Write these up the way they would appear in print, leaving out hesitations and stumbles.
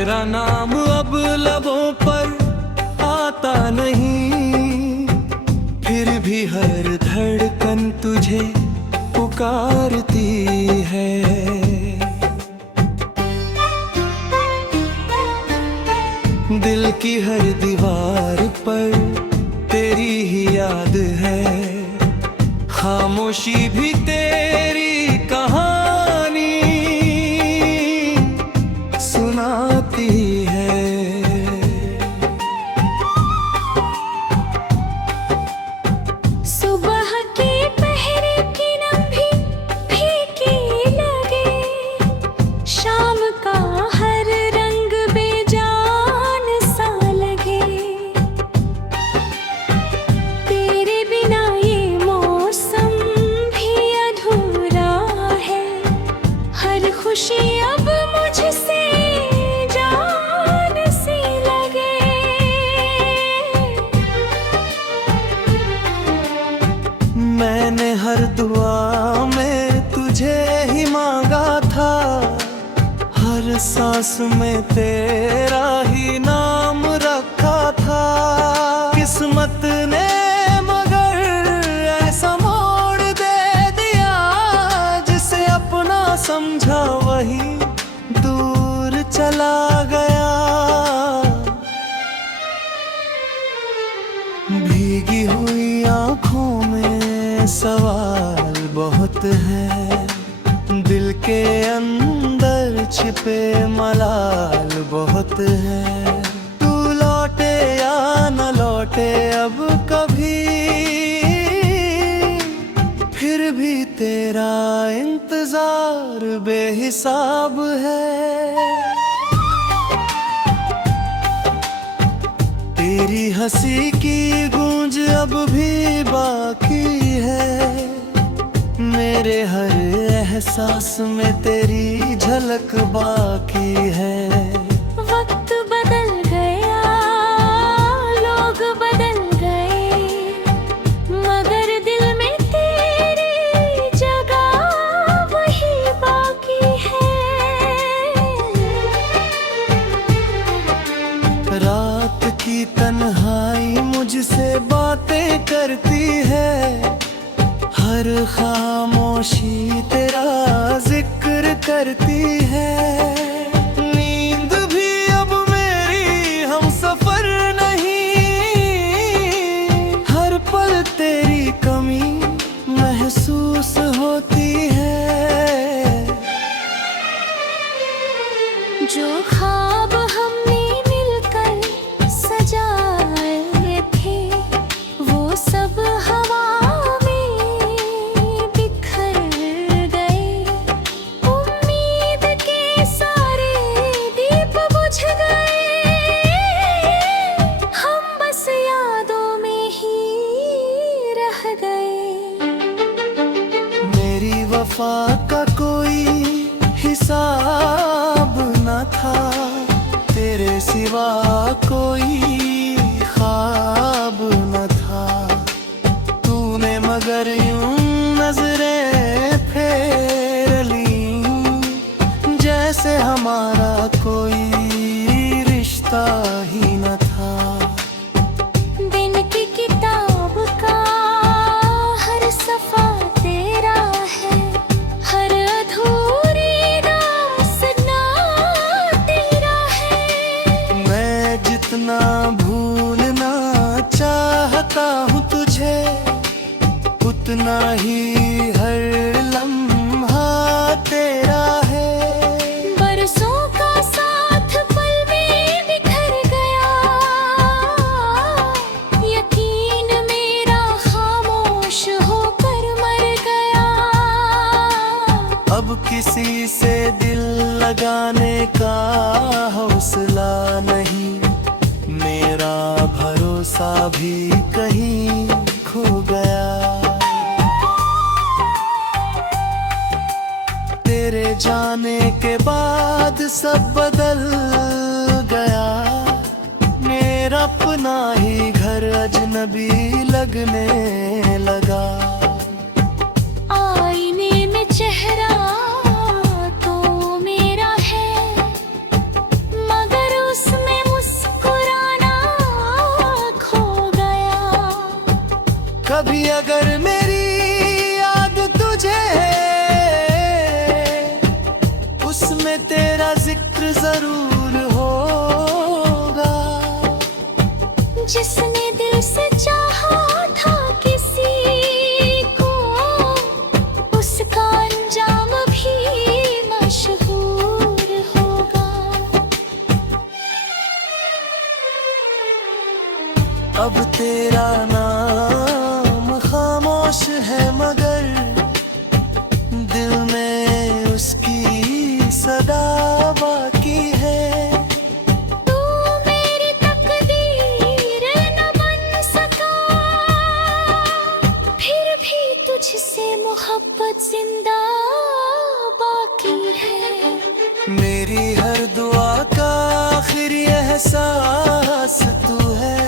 तेरा नाम अब लबों पर आता नहीं, फिर भी हर धड़कन तुझे पुकारती है। दिल की हर दीवार पर तेरी ही याद है, खामोशी भी तेरी कहानी सुनाती है। सुबह की पहरे की नम्ही फीकी लगे, शाम का हर रंग बेजान सा लगे। तेरे बिना ये मौसम भी अधूरा है, हर खुशी अब मुझसे जान सी लगे। मैंने हर दुआ में तुझे ही मांगा था, हर सांस में तेरा ही नाम रखा था। किस्मत ने मगर ऐसा मोड़ दे दिया, जिसे अपना समझा वही दूर चला गया। भीगी हुई आँखों में सवाल बहुत है, दिल के अंदर छिपे मलाल बहुत है। तू लौटे या न लौटे अब कभी, फिर भी तेरा इंतजार बेहिसाब है। तेरी हंसी की गूंज अब भी बाकी है, मेरे हर एहसास में तेरी झलक बाकी है। वक्त बदल गया, लोग बदल गए, मगर दिल में तेरी जगह वही बाकी है। रात की तन्हाई मुझसे बातें करती है, हर खामोशी तेरा जिक्र करती है। नींद भी अब मेरी हम सफर नहीं, हर पल तेरी कमी महसूस होती है। जो ख्वाब हमने मिलकर सजाए थे, वो सब हवा में बिखर गए। उम्मीद के सारे दीप बुझ गए, हम बस यादों में ही रह गए। मेरी वफा का कोई हिसाब न था, तेरे सिवा कोई ख्वाब न था। तूने मगर यूं नजरें फेर ली, जैसे हमारा कोई रिश्ता ही न था। दिन की किताब का हर सफा तेरा है, हर अधूरी दास्तां तेरा है। मैं जितना भूलना चाहता हूँ तुझे, उतना ही हर लम्हा तेरा है। बरसों का साथ पल में बिखर गया, यकीन मेरा खामोश होकर मर गया। अब किसी से दिल लगाने का हौसला नहीं, मेरा भरोसा भी कहीं खो गया। तेरे जाने के बाद सब बदल गया, मेरा अपना ही घर अजनबी लगने लगा। आईने में चेहरा तो मेरा है, मगर कभी अगर मेरी याद तुझे है, उसमें तेरा जिक्र जरूर होगा। जिसने दिल से चाहा था किसी को, उसका अंजाम भी मशहूर होगा। अब तेरा नाम खामोश है मगर दिल में उसकी सदा बाकी है। तू मेरी तकदीर न बन सका, फिर भी तुझसे मोहब्बत जिंदा बाकी है। मेरी हर दुआ का आखिरी एहसास तू है,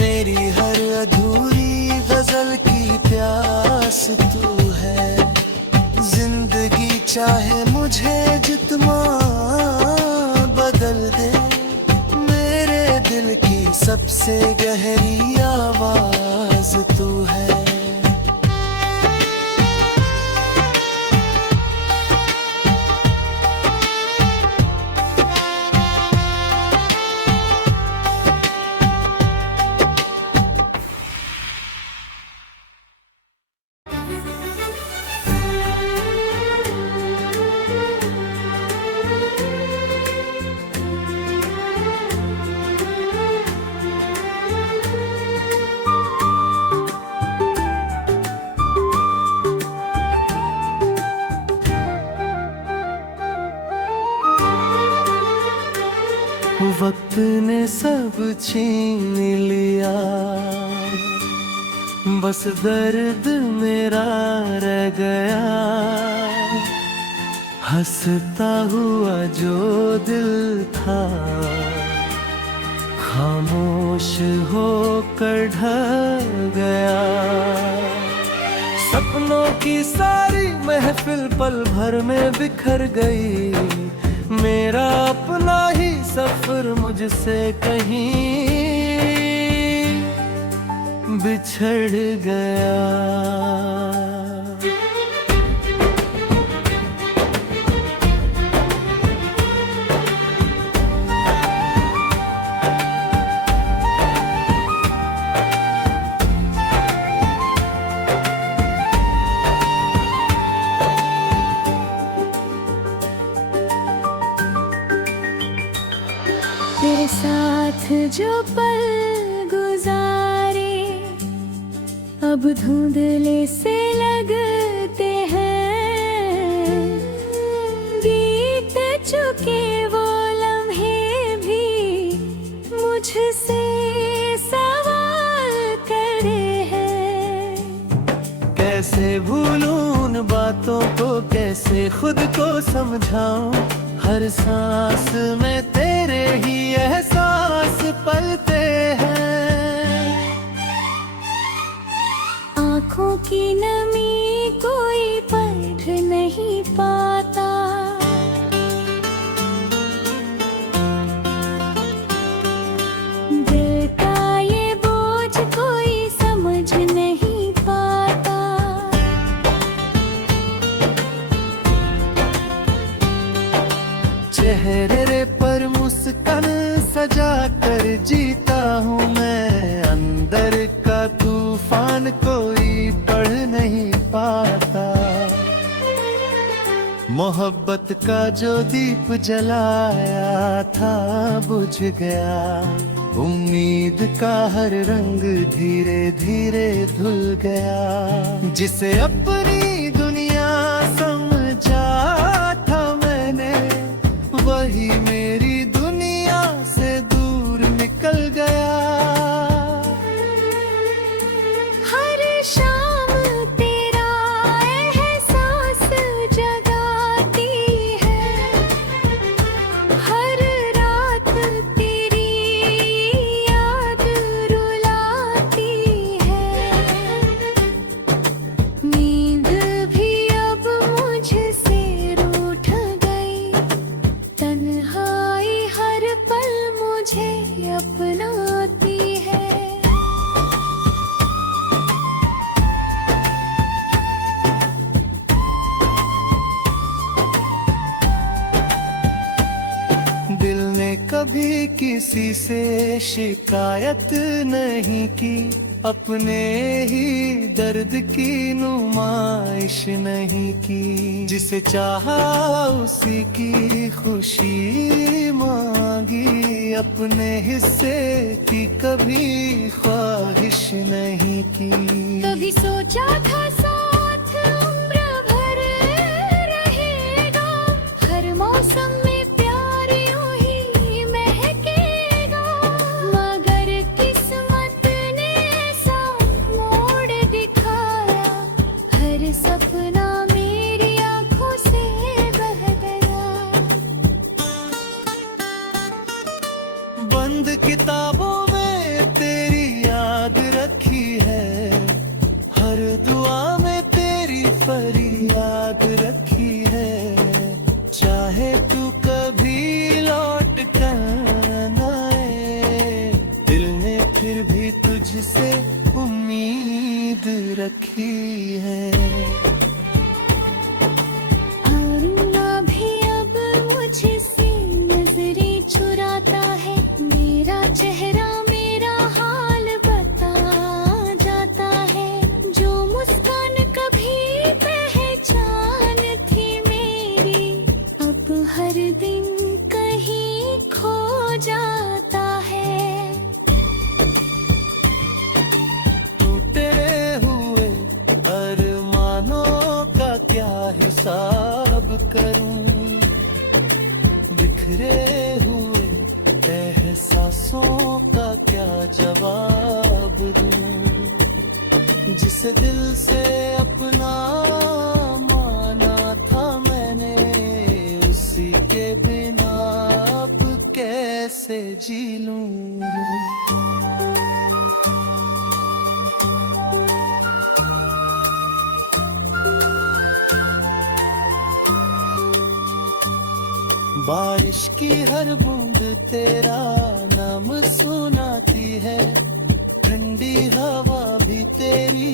मेरी हर अधूरी गजल की प्यास तू है। जिंदगी चाहे मुझे जितना बदल दे, मेरे दिल की सबसे गहरी आवाज तू है। वक्त ने सब छीन लिया, बस दर्द मेरा रह गया। हंसता हुआ जो दिल था, खामोश होकर ढल गया। सपनों की सारी महफिल पल भर में बिखर गई। मेरा अपना ही सफर मुझसे कहीं बिछड़ गया। तेरे साथ जो पल गुजारे, अब धुंधले से लगते हैं। बीत चुके वो लम्हे भी मुझसे सवाल करे हैं। कैसे भूलूं उन बातों को, कैसे खुद को समझाऊं। हर सांस में तेरे ही एहसास पलते हैं। आँखों की नमी कोई पढ़ नहीं पाता, दिल का ये बोझ कोई समझ नहीं पाता। चेहरे पर मुस्कान सजा कर जीता हूँ मैं। अंदर का तूफान कोई पढ़ नहीं पाता। मोहब्बत का जो दीप जलाया था बुझ गया। उम्मीद का हर रंग धीरे धीरे धुल गया। जिसे अपनी दुनिया समझा था मैंने, वही मेरी दुनिया से दूर निकल गया। हर शाम तेरा एहसास जगाती है, हर रात तेरी याद रुलाती है। नींद भी अब मुझसे रूठ गई, तन्हाई हर पल मुझे अपनाती है। किसी से शिकायत नहीं की, अपने ही दर्द की नुमाइश नहीं की। जिसे चाहा उसी की खुशी मांगी, अपने हिस्से की कभी ख्वाहिश नहीं की। कभी सोचा था साथ उम्र भर रहेगा, हर मौसम में प्यार यूं ही महकेगा। मगर किस्मत ने ऐसा मोड़ दिखाया, हर सपना मेरी आंखों से बह गया। बंद किताबों में तेरी याद रखी है, हर दुआ में तेरी फरियाद रखी है। चाहे तू कभी लौट कर न आए, दिल ने फिर भी तुझसे उम्मीद रखी है। हारूना भी अब मुझसे नजरें चुराता है, मेरा चेहरा मेरा हाल बता जाता है। जो मुस्कान कभी पहचान थी मेरी, अब हर दिन कहीं खो जाता है। टूटे हुए अरमानों का क्या हिसाब करूं, बिखरे हुए एहसासों का क्या जवाब दूं। जिसे दिल से अपना माना था मैंने, उसी के बिना अब कैसे जी लूं। बारिश की हर बूंद तेरा नाम सुनाती है, ठंडी हवा भी तेरी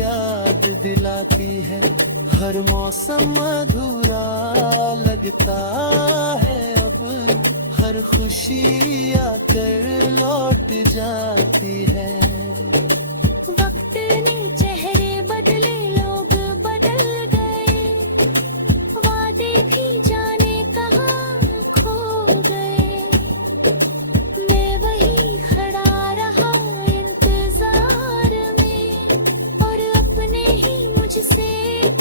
याद दिलाती है। हर मौसम अधूरा लगता है अब, हर खुशी आकर लौट जाती है। वक्त ने चेहरे बदले, लोग बदल गए, वादे भी जाने कहाँ खो गए। मैं वही खड़ा रहा इंतजार में, और अपने ही मुझसे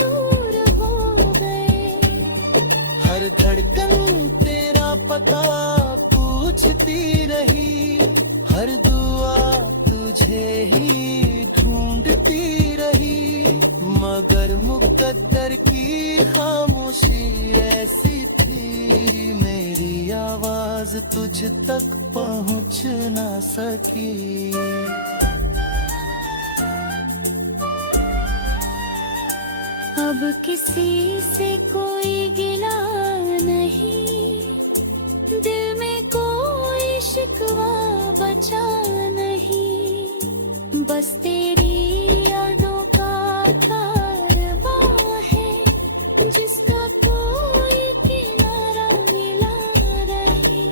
दूर हो गए। हर धड़कन तेरा पता पूछती रही, हर दुआ तुझे ही ढूंढती रही। मगर मुकद्दर की खामोशी ऐसी थी, मेरी आवाज तुझ तक पहुंच ना सकी। अब किसी से कोई गिला नहीं, दिल में कोई शिकवा बचा नहीं। बस तेरी यादों का कारवां है, जिसका कोई किनारा मिला रहे।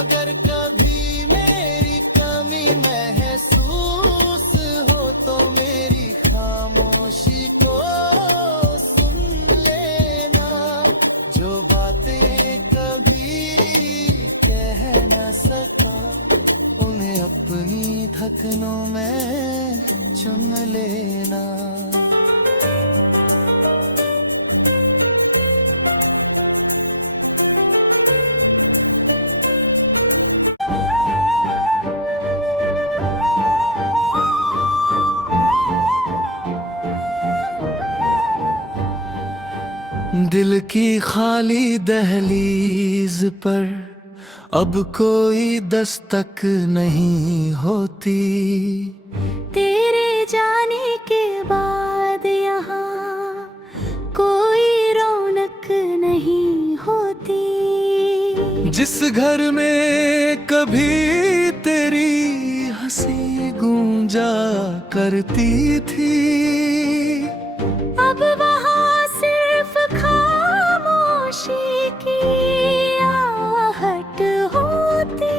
अगर कभी मेरी कमी महसूस हो, तो मेरी खामोशी को सुन लेना। जो बातें कभी कह न सका, उन्हें अपनी धड़कनों में चुन लेना। दिल की खाली दहलीज पर अब कोई दस्तक नहीं होती। तेरे जाने के बाद यहाँ कोई रौनक नहीं होती। जिस घर में कभी तेरी हंसी गूंजा करती थी, अब वहाँ सिर्फ खामोशी की आहट होती।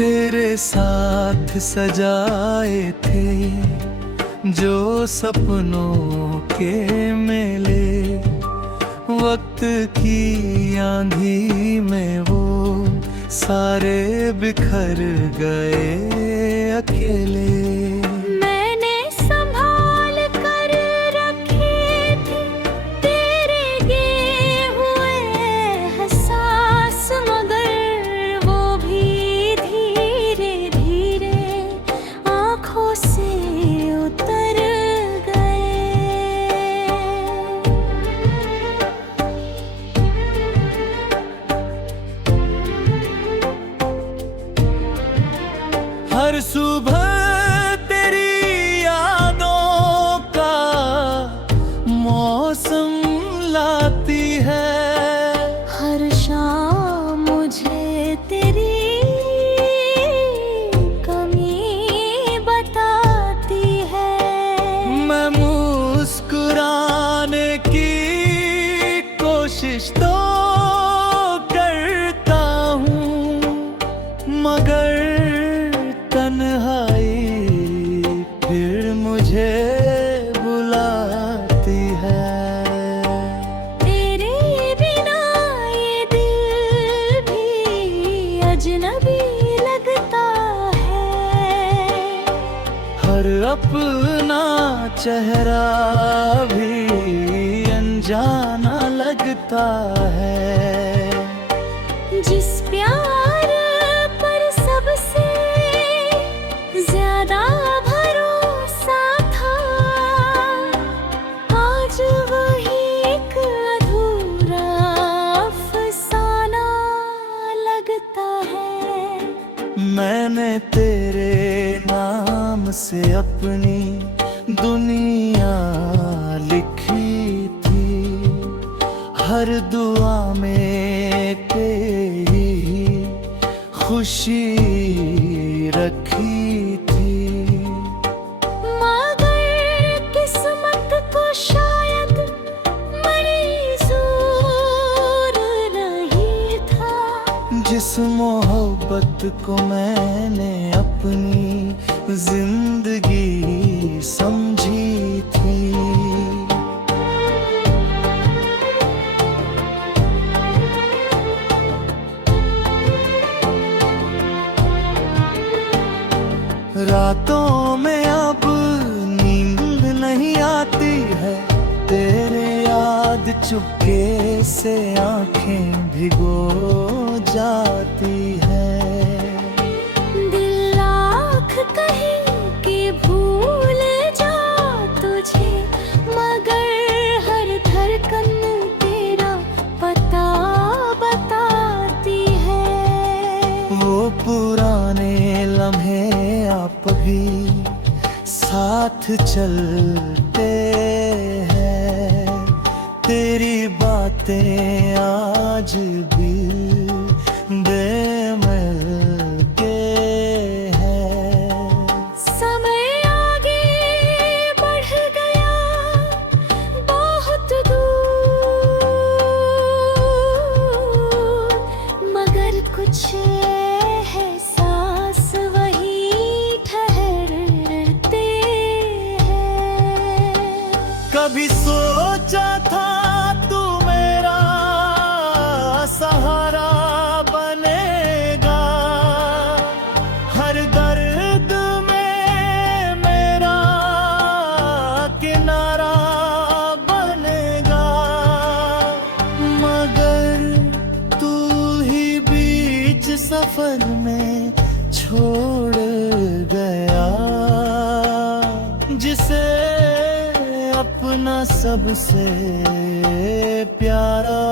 तेरे साथ सजाए थे जो सपनों के मेले, वक्त की आंधी में वो सारे बिखर गए अकेले। मैंने संभाल कर रखे थे तेरे गे हुए एहसास, मगर वो भी धीरे धीरे आँखों से उतर गए। हर सुबह तेरी यादों का मौसम लाती है, हर शाम मुझे तेरी कमी बताती है। मैं मुस्कुराने की कोशिश तो करता हूँ, मगर तन्हाई फिर मुझे बुलाती है। तेरे बिना ये दिल भी अजनबी लगता है, हर अपना चेहरा भी अनजाना लगता है। जिस प्यार पर सबसे ज्यादा भरोसा था, आज वही एक अधूरा अफसाना लगता है। मैंने तेरे नाम से अपनी दुनिया लिखी थी, हर दुआ में तेरी खुशी रखी थी। मगर किस्मत को शायद मंजूर नहीं था, जिस मोहब्बत को मैंने अपनी जिंदगी समझी थी। रातों में अब नींद नहीं आती है, तेरे याद चुपके से आंखें भिगो जाती है। दिल लाख कहे कि भूल जा तुझे, मगर हर धड़कन तेरा पता बताती है। वो पुराने लम्हे आप भी साथ चलते हैं, तेरी बातें आज भी बेमिल के हैं। समय आगे बढ़ गया बहुत दूर, मगर कुछ एहसास वही ठहरते हैं। कभी सोचा था तू मेरा सहारा बनेगा, हर दर्द में मेरा किनारा बनेगा, मगर तू ही बीच सफर में छोड़ गया, जिसे अपना सबसे प्यारा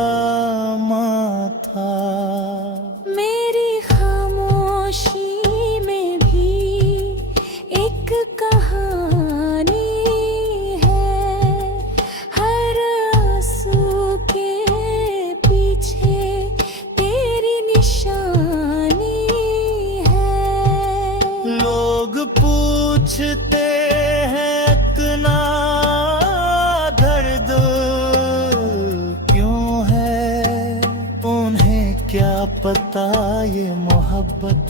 माँ था। मेरी खामोशी में भी एक कहानी है, हर आंसू के पीछे तेरी निशानी है। लोग पूछते हैं इतना दर्द क्यों है, उन्हें क्या पता ये मोहब्बत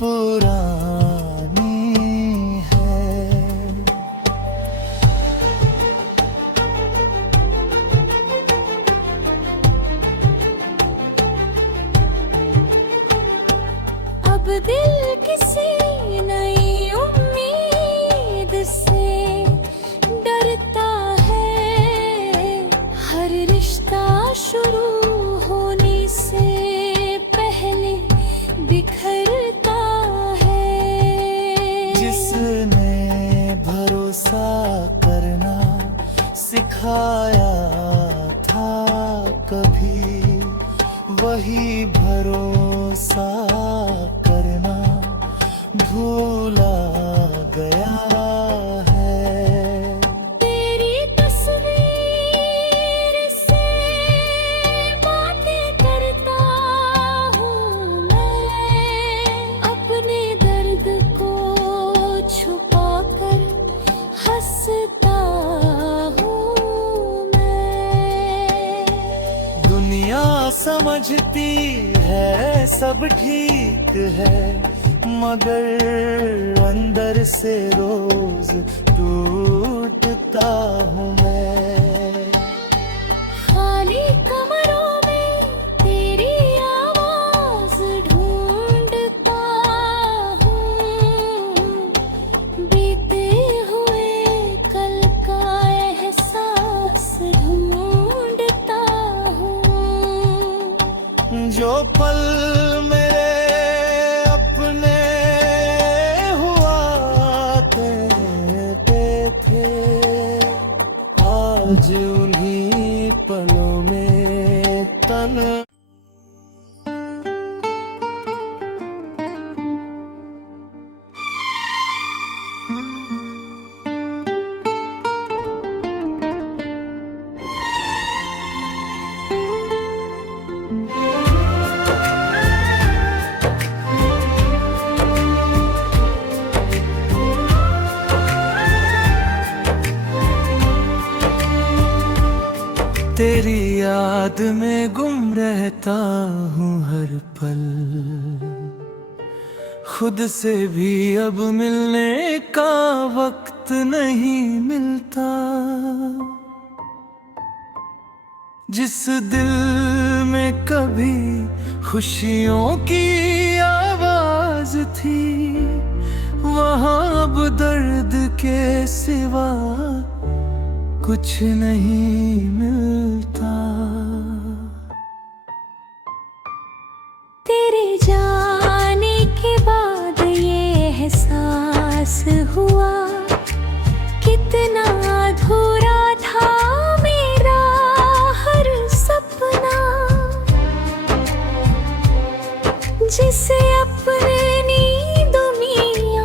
पुरानी है। अब दिल किसी नई उम्मीद से डरता है, हर रिश्ता शुरू होने से पहले बिखरता है। जिसने भरोसा करना सिखाया था कभी, वही भरोसा करना भूला गया है। तेरी तस्वीर से बातें करता हूँ मैं, अपने दर्द को छुपाकर हंसता हूँ मैं। दुनिया समझती है सब ठीक है, मगर अंदर से रोज टूटता हूँ मैं। खाली कमरों में तेरी आवाज ढूंढता हूँ, बीते हुए कल का एहसास ढूंढता हूँ। जो पल मेरे अपने हुआ करते थे, आज उन्हीं पलों में तन तेरी याद में गुम रहता हूँ हर पल, खुद से भी अब मिलने का वक्त नहीं मिलता। जिस दिल में कभी खुशियों की आवाज थी, वहाँ अब दर्द के सिवा कुछ नहीं मिलता। तेरे जाने के बाद ये एहसास हुआ, कितना अधूरा था मेरा हर सपना। जिसे अपनी दुनिया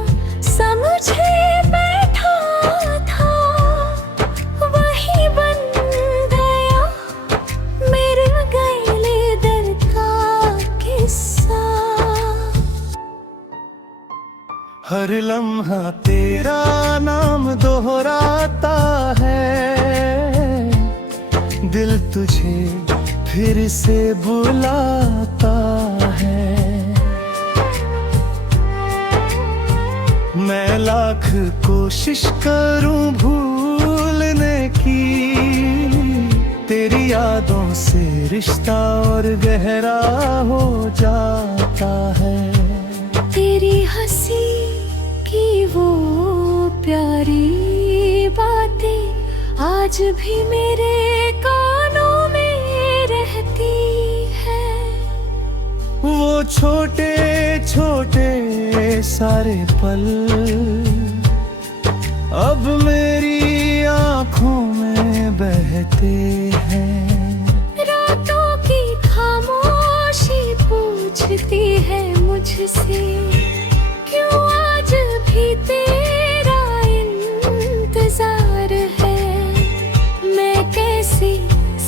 समझे बैठा था, वही बन गया मेरे गैले दर का किस्सा। हर लम्हा तेरा नाम दोहराता है, दिल तुझे फिर से बुलाता है। मैं लाख कोशिश करूं भूलने की, तेरी यादों से रिश्ता और गहरा हो जाता है। तेरी हंसी की वो प्यारी बातें आज भी मेरे कानों में रहती है। वो छोटे छोटे सारे पल अब मेरी आँखों में बहते हैं। रातों की खामोशी पूछती है मुझसे, क्यों आज भी तेरा इंतजार है। मैं कैसे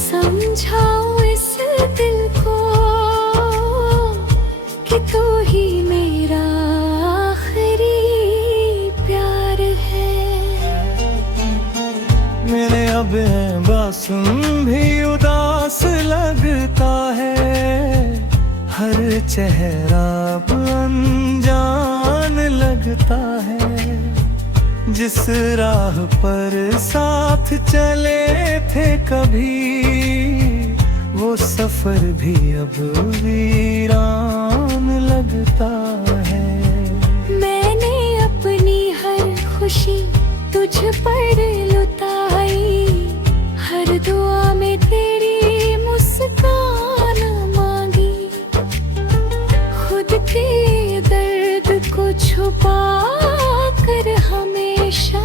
समझाऊं इस दिल को कि तू ही मेरा आखिरी प्यार है। मेरे अब बासुम भी उदास लगता है, हर चेहरा अब अनजान जिस राह पर साथ चले थे कभी, वो सफर भी अब वीरान लगता है। मैंने अपनी हर खुशी तुझ पर लुटाई, हर दुआ में तेरी मुस्कान मांगी। खुद के दर्द को छुपा कर हमेशा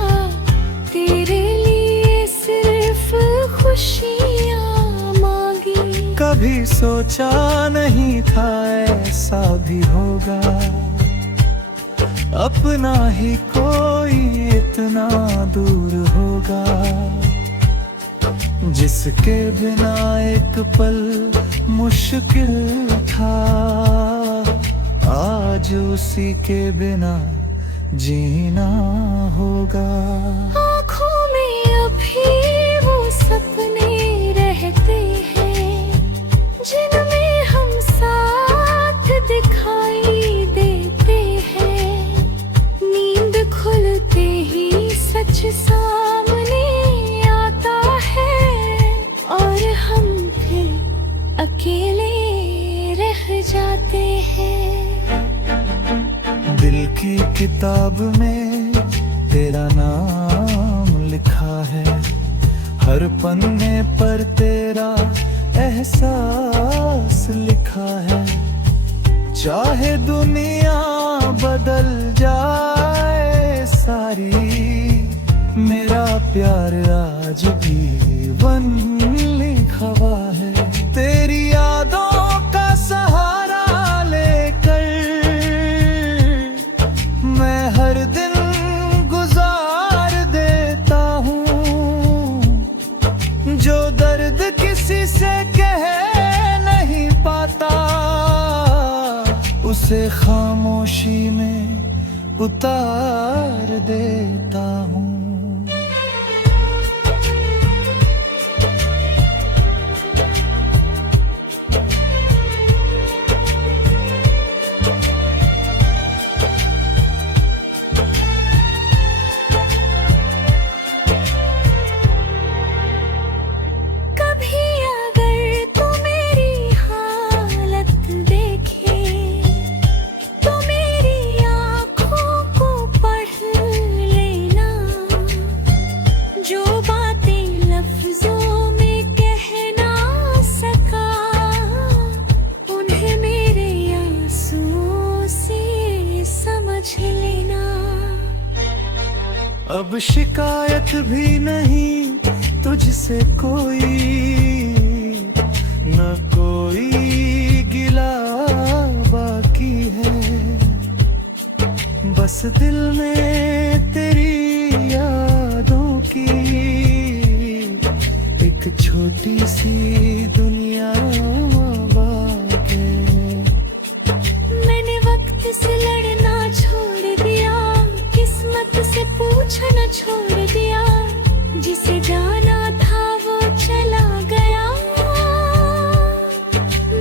तेरे लिए सिर्फ खुशियाँ मांगी। कभी सोचा नहीं था ऐसा भी होगा, अपना ही कोई इतना दूर होगा, जिसके बिना एक पल मुश्किल था, आज उसी के बिना जीना होगा। आँखों में अभी वो सपने रहते हैं, जिनमें हम साथ दिखाई देते हैं। नींद खुलते ही सच सामने आता है, और हम फिर अकेले रह जाते हैं। दिल की किताब में तेरा नाम लिखा है, हर पन्ने पर तेरा एहसास लिखा है। चाहे दुनिया बदल जाए सारी, मेरा प्यार आज भी वन लिखा हुआ है। तेरी यादों का सहारा लेकर मैं हर दिन गुजार देता हूँ, जो दर्द किसी से कह नहीं पाता, उसे खामोशी में उतार देता हूँ। अब शिकायत भी नहीं तुझसे कोई, न कोई गिला बाकी है। बस दिल में तेरी यादों की एक छोटी सी दुनिया बाकी है। मैंने वक्त से लड़ना छोड़ दिया, किस्मत से पूछना छोड़ दिया, जिसे जाना था वो चला गया।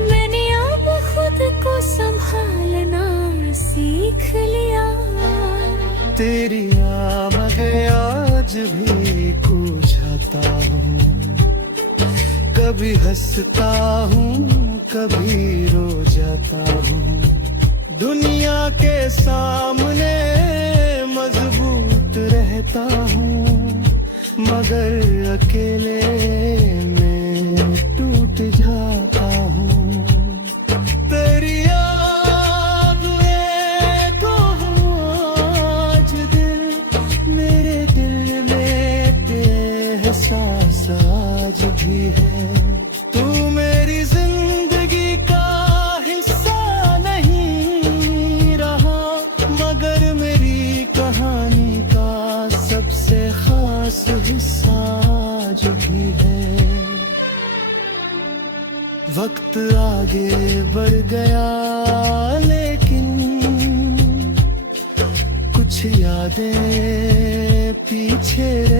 मैंने अब खुद को संभालना सीख लिया। तेरी आज भी खो जाता हूँ, कभी हंसता हूँ कभी रो जाता हूँ। दुनिया के सामने मजबूत रहता हूँ, मगर अकेले में टूट जाता हूँ। तेरी याद को आज दिल मेरे दिल में एहसास आज भी है। तू मेरी जिंदगी का हिस्सा नहीं रहा, मगर मेरी कहानी का सबसे खास हिस्सा आज भी है। वक्त आगे बढ़ गया लेकिन कुछ यादें पीछे रह